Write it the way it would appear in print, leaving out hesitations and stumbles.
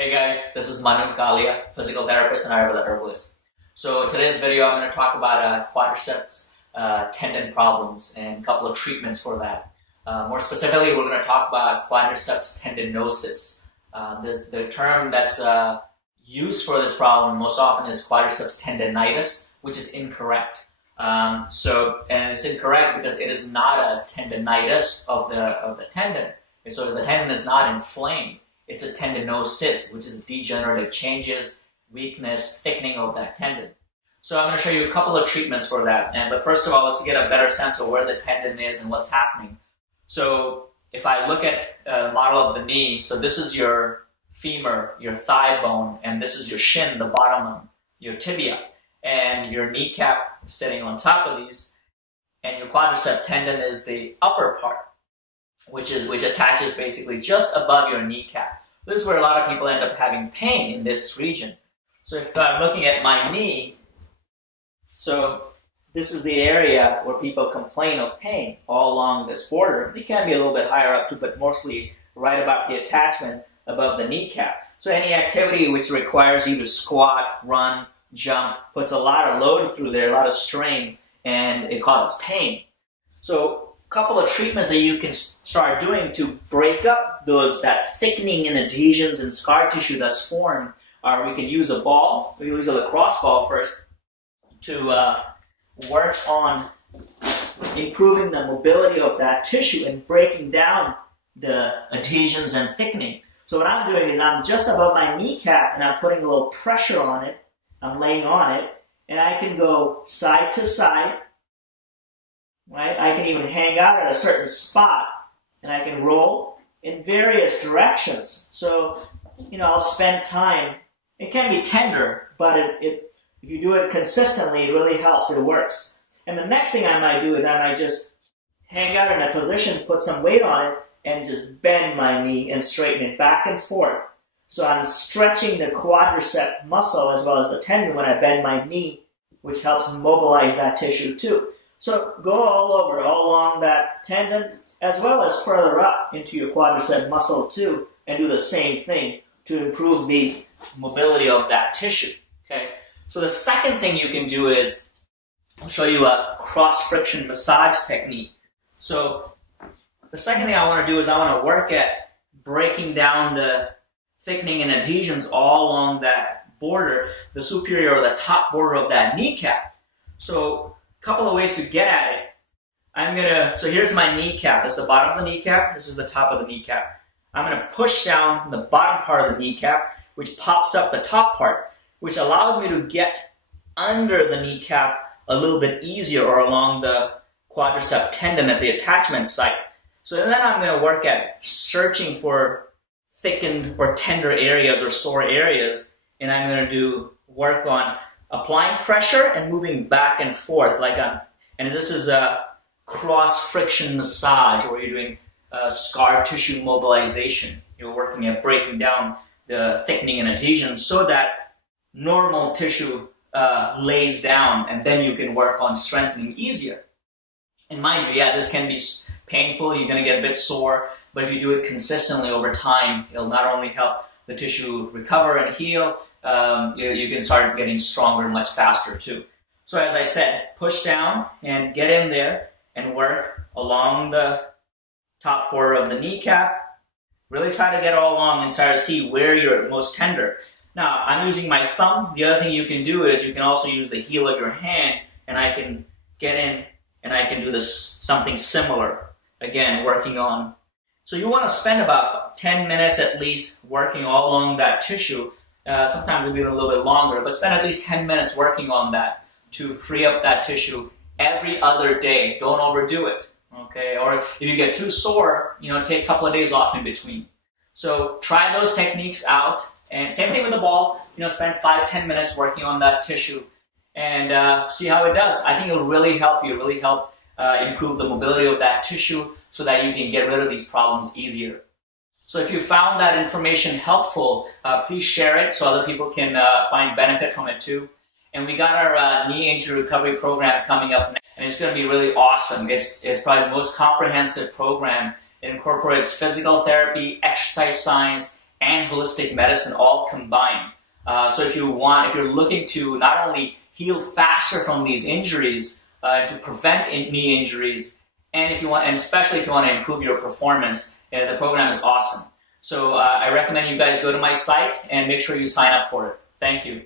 Hey guys, this is Manu, Kalia, physical therapist and Ayurveda herbalist. So today's video I'm going to talk about quadriceps tendon problems and a couple of treatments for that. More specifically, we're going to talk about quadriceps tendinosis. The term that's used for this problem most often is quadriceps tendinitis, which is incorrect. And it's incorrect because it is not a tendinitis of the tendon. And so the tendon is not inflamed. It's a tendinosis, which is degenerative changes, weakness, thickening of that tendon. So I'm going to show you a couple of treatments for that. But first of all, let's get a better sense of where the tendon is and what's happening. So if I look at a model of the knee, so this is your femur, your thigh bone, and this is your shin, the bottom of your tibia. And your kneecap is sitting on top of these. And your quadricep tendon is the upper part, which attaches basically just above your kneecap. This is where a lot of people end up having pain in this region. So if I'm looking at my knee, so this is the area where people complain of pain all along this border. It can be a little bit higher up too, but mostly right about the attachment above the kneecap. So any activity which requires you to squat, run, jump, puts a lot of load through there, a lot of strain, and it causes pain. So couple of treatments that you can start doing to break up that thickening and adhesions and scar tissue that's formed are we can use a ball. We use a lacrosse ball first to work on improving the mobility of that tissue and breaking down the adhesions and thickening. So what I'm doing is I'm just above my kneecap and I'm putting a little pressure on it. I'm laying on it and I can go side to side. Right? I can even hang out at a certain spot and I can roll in various directions. So, I'll spend time. It can be tender, but if you do it consistently, it really helps. It works. And the next thing I might do is I might just hang out in a position, put some weight on it, and just bend my knee and straighten it back and forth. So I'm stretching the quadricep muscle as well as the tendon when I bend my knee, which helps mobilize that tissue too. So go all over, all along that tendon, as well as further up into your quadricep muscle too, and do the same thing to improve the mobility of that tissue. Okay. So the second thing you can do is, I'll show you a cross-friction massage technique. So the second thing I want to do is I want to work at breaking down the thickening and adhesions all along that border, the superior or the top border of that kneecap. So couple of ways to get at it. So here's my kneecap. This is the bottom of the kneecap. This is the top of the kneecap. I'm going to push down the bottom part of the kneecap, which pops up the top part, which allows me to get under the kneecap a little bit easier or along the quadricep tendon at the attachment site. So then I'm going to work at searching for thickened or tender areas or sore areas, and I'm going to work on applying pressure and moving back and forth and this is a cross-friction massage where you're doing scar tissue mobilization. You're working at breaking down the thickening and adhesions so that normal tissue lays down, and then you can work on strengthening easier. And mind you, this can be painful. You're going to get a bit sore, but if you do it consistently over time, it'll not only help the tissue recover and heal, you can start getting stronger much faster too. So as I said, push down and get in there and work along the top border of the kneecap. Really try to get all along and start to see where you're most tender. Now, I'm using my thumb. The other thing you can do is you can also use the heel of your hand, and I can get in and I can do something similar. Again, working on. So you want to spend about 10 minutes at least working all along that tissue. Sometimes it'll be a little bit longer, but spend at least 10 minutes working on that to free up that tissue every other day. Don't overdo it, okay? Or if you get too sore, take a couple of days off in between. So try those techniques out, and same thing with the ball. Spend 5-10 minutes working on that tissue and see how it does. I think it'll really help you, improve the mobility of that tissue so that you can get rid of these problems easier. So if you found that information helpful, please share it so other people can find benefit from it too. And we got our knee injury recovery program coming up next, and it's going to be really awesome. It's probably the most comprehensive program. It incorporates physical therapy, exercise science, and holistic medicine all combined. So if you're looking to not only heal faster from these injuries, to prevent knee injuries, and especially if you want to improve your performance, the program is awesome. So I recommend you guys go to my site and make sure you sign up for it. Thank you.